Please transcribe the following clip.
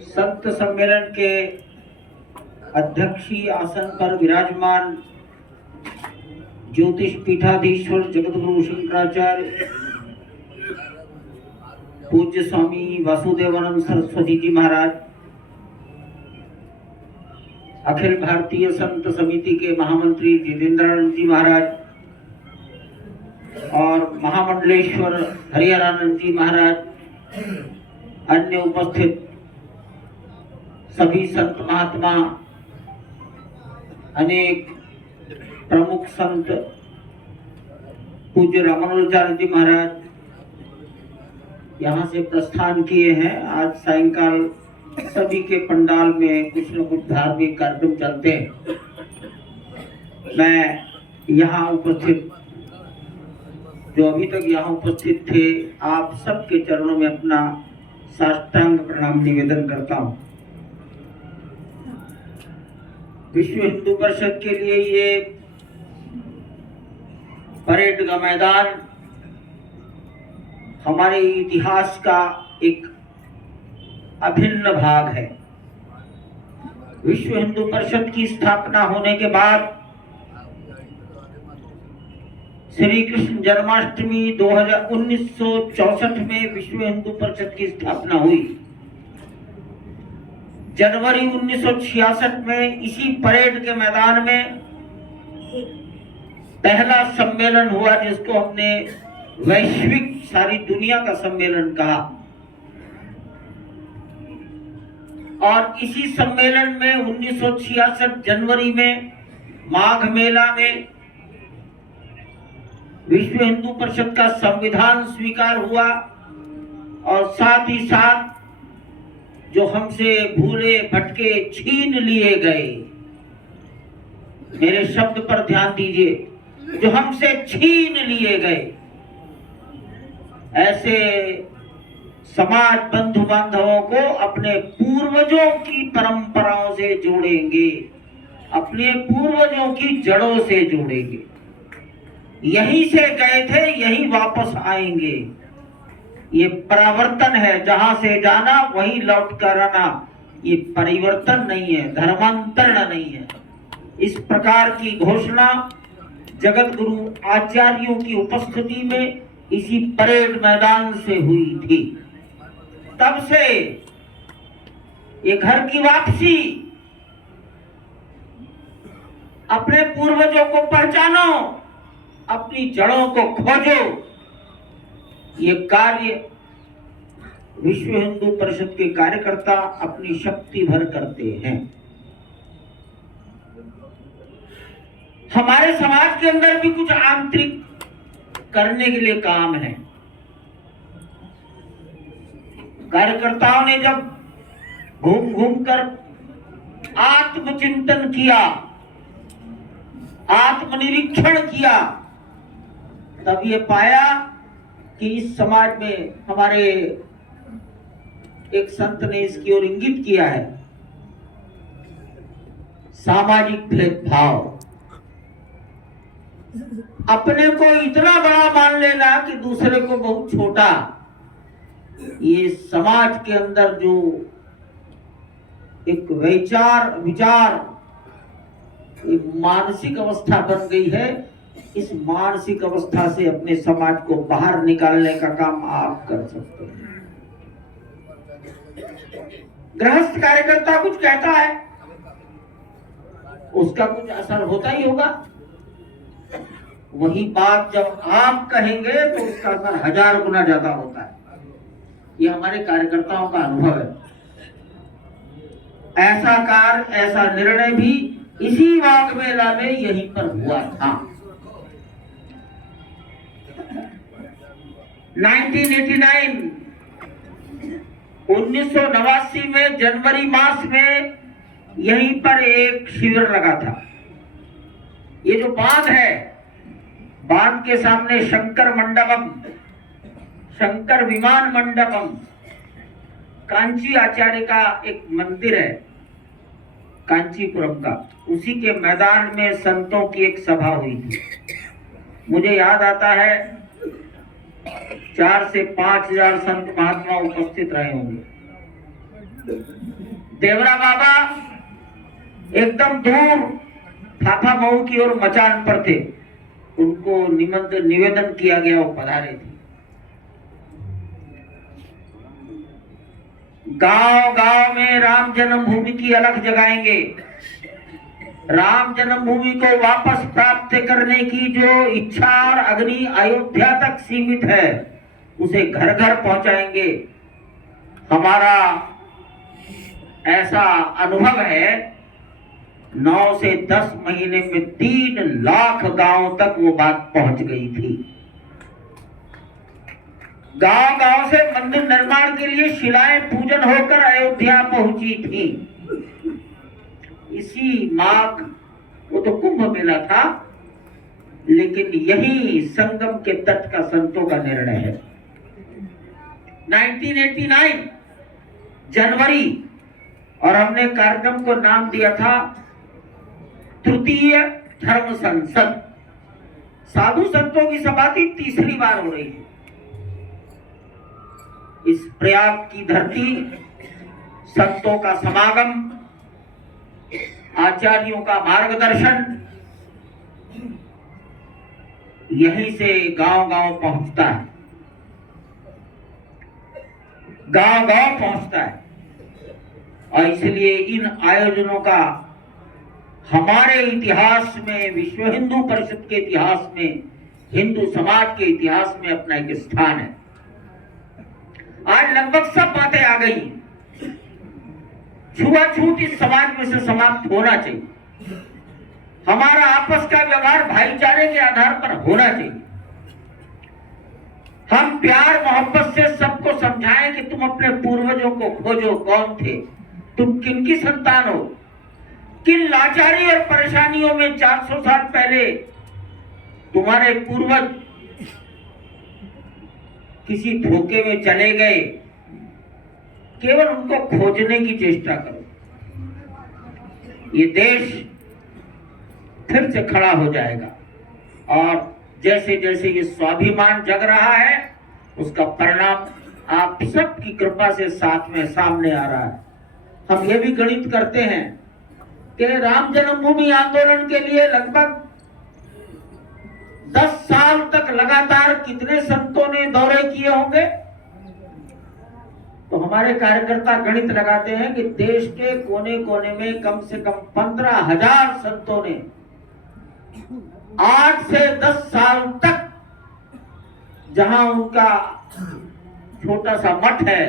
संत सम्मेलन के अध्यक्षीय आसन पर विराजमान ज्योतिष पीठाधीश्वर जगतगुरु शंकराचार्य पूज्य स्वामी वासुदेवानंद सरस्वती जी महाराज, अखिल भारतीय संत समिति के महामंत्री जितेंद्रानंद जी महाराज और महामंडलेश्वर हरिहरानंद जी महाराज, अन्य उपस्थित सभी संत महात्मा, अनेक प्रमुख संत, पूज्य रामानुजाचार्य जी महाराज यहाँ से प्रस्थान किए हैं। आज सायंकाल सभी के पंडाल में कुछ न कुछ धार्मिक कार्यक्रम चलते हैं। मैं यहाँ उपस्थित, जो अभी तक यहाँ उपस्थित थे, आप सबके चरणों में अपना साष्टांग प्रणाम निवेदन करता हूँ। विश्व हिंदू परिषद के लिए ये परेड का मैदान हमारे इतिहास का एक अभिन्न भाग है। विश्व हिंदू परिषद की स्थापना होने के बाद श्री कृष्ण जन्माष्टमी 1964 में विश्व हिंदू परिषद की स्थापना हुई। जनवरी 1966 में इसी परेड के मैदान में पहला सम्मेलन हुआ, जिसको हमने वैश्विक सारी दुनिया का सम्मेलन कहा। और इसी सम्मेलन में 1966 जनवरी में माघ मेला में विश्व हिंदू परिषद का संविधान स्वीकार हुआ और साथ ही साथ जो हमसे भूले भटके छीन लिए गए, मेरे शब्द पर ध्यान दीजिए, जो हमसे छीन लिए गए, ऐसे समाज बंधु बांधवों को अपने पूर्वजों की परंपराओं से जोड़ेंगे, अपने पूर्वजों की जड़ों से जोड़ेंगे। यहीं से गए थे, यहीं वापस आएंगे। ये परावर्तन है, जहां से जाना वहीं लौट कर आना। ये परिवर्तन नहीं है, धर्मांतरण नहीं है। इस प्रकार की घोषणा जगत गुरु आचार्यों की उपस्थिति में इसी परेड मैदान से हुई थी। तब से ये घर की वापसी, अपने पूर्वजों को पहचानो, अपनी जड़ों को खोजो, ये कार्य विश्व हिंदू परिषद के कार्यकर्ता अपनी शक्ति भर करते हैं। हमारे समाज के अंदर भी कुछ आंतरिक करने के लिए काम है। कार्यकर्ताओं ने जब घूम घूम कर आत्मचिंतन किया, आत्मनिरीक्षण किया, तब ये पाया कि इस समाज में, हमारे एक संत ने इसकी ओर इंगित किया है, सामाजिक भेदभाव। अपने को इतना बड़ा मान लेना कि दूसरे को बहुत छोटा, ये समाज के अंदर जो एक विचार एक मानसिक अवस्था बन गई है, इस मानसिक अवस्था से अपने समाज को बाहर निकालने का काम आप कर सकते हैं। गृहस्थ कार्यकर्ता कुछ कहता है, उसका कुछ असर होता ही होगा। वही बात जब आप कहेंगे तो उसका असर 1000 गुना ज्यादा होता है। ये हमारे कार्यकर्ताओं का अनुभव है। ऐसा कार्य, ऐसा निर्णय भी इसी माघ मेला में यहीं पर हुआ था। 1989 में जनवरी मास में यहीं पर एक शिविर लगा था। ये जो बांध है, बांध के सामने शंकर मंडपम, शंकर विमान मंडपम, कांची आचार्य का एक मंदिर है कांचीपुरम का, उसी के मैदान में संतों की एक सभा हुई थी। मुझे याद आता है 4 से 5 हजार संत महात्मा उपस्थित रहे होंगे। देवरा बाबा एकदम दूर फाफा मऊ की ओर मचान पर थे, उनको निवेदन किया गया, वो पधारे थे। गांव गांव में राम जन्मभूमि की अलख जगाएंगे। राम जन्मभूमि को वापस प्राप्त करने की जो इच्छा और अग्नि अयोध्या तक सीमित है, उसे घर घर पहुंचाएंगे। हमारा ऐसा अनुभव है, 9 से 10 महीने में 3 लाख गांव तक वो बात पहुंच गई थी। गांव गांव से मंदिर निर्माण के लिए शिलाएं पूजन होकर अयोध्या पहुंची थी। इसी माघ, वो तो कुंभ मेला था, लेकिन यही संगम के तट का संतों का निर्णय है। 1989 जनवरी, और हमने कार्यक्रम को नाम दिया था तृतीय धर्म संसद। साधु संतों की सभा की तीसरी बार हो रही है। इस प्रयाग की धरती, संतों का समागम, आचार्यों का मार्गदर्शन, यहीं से गांव गांव पहुंचता है, गांव गांव पहुंचता है। और इसलिए इन आयोजनों का हमारे इतिहास में, विश्व हिंदू परिषद के इतिहास में, हिंदू समाज के इतिहास में अपना एक स्थान है। आज लगभग सब बातें आ गई। छुआछूत इस समाज में से समाप्त होना चाहिए। हमारा आपस का व्यवहार भाईचारे के आधार पर होना चाहिए। हम प्यार मोहब्बत से सबको समझाएं कि तुम अपने पूर्वजों को खोजो, कौन थे, तुम किनकी संतान हो, किन लाचारी और परेशानियों में 400 साल पहले तुम्हारे पूर्वज किसी धोखे में चले गए। केवल उनको खोजने की चेष्टा करो, ये देश फिर से खड़ा हो जाएगा। और जैसे जैसे ये स्वाभिमान जग रहा है, उसका परिणाम आप सबकी कृपा से साथ में सामने आ रहा है। हम ये भी गणित करते हैं कि राम जन्मभूमि आंदोलन के लिए लगभग 10 साल तक लगातार कितने संतों ने दौरे किए होंगे। तो हमारे कार्यकर्ता गणित लगाते हैं कि देश के कोने कोने में कम से कम 15,000 संतों ने 8 से 10 साल तक, जहां उनका छोटा सा मठ है,